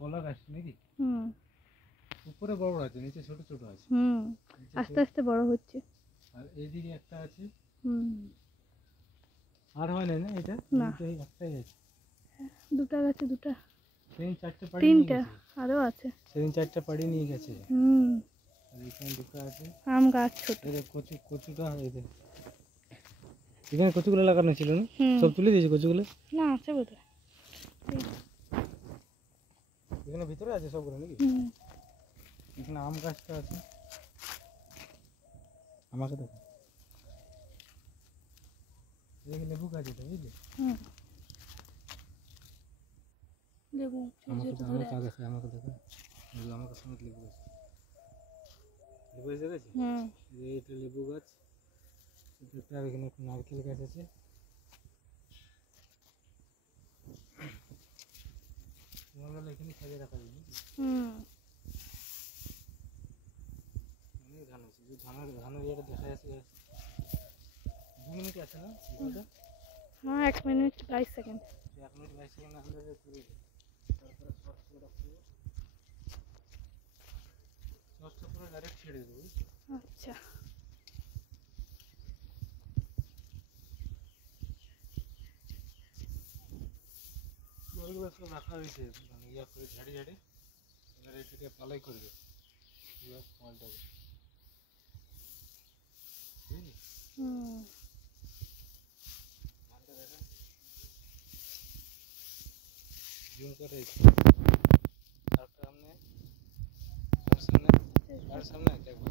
কলা গাছ নাকি? উপরে বড় বড় আছে, নিচে ছোট ছোট আছে। আস্তে আস্তে বড় হচ্ছে। আর এইদিকে একটা আছে। আর হয় না এটা? না, একটাই আছে। দুটো গাছে দুটো। সেদিন 4টে পাড়ি নিয়ে তিনটা গেছে। আরো আছে। সেদিন 4টে পাড়ি নিয়ে গেছে। আর এখানে দুটো আছে। আম গাছ ছোট। এই কচুটা এই দেখ। এখানে কচুগুলো লাগানো ছিল না? সব তুলে দিয়েছে কচুগুলো? না, আছে বোধহয়। এখানে ভিতরে আছে সবগুলো নাকি? এখানে আম গাছটা আছে। আমাকে দেখো। এখানে লেবু গাছ আছে, বুঝলি? লেবু আমাকে দেখো। আমাকে সমেত লেবু গাছ। লেবু গাছ দেখেছি? এটা লেবু গাছ। এটা এখানে একটা নারকেল গাছ আছে। এখানে সাজিয়ে রাখা যায় নাকি? অনেক ধান আছে। ধানের ইয়েটা দেখা যাচ্ছে। 2 মিনিট আছে না? 1 মিনিট 22 সেকেন্ড। 1 মিনিট 22 সেকেন্ড আমরা করে দিই। তারপরে সসটা পুরো ডাইরেক্ট ছেড়ে দেবো। আচ্ছা, জলগুলো সব রাখা হয়েছে, মানে ইয়া করে ঝাড়ি ঝাড়ি। এবার এটাকে পালাই করবে মালটাকে, বুঝলি? মালটা দেখা জুম করে আর সামনে দেখো।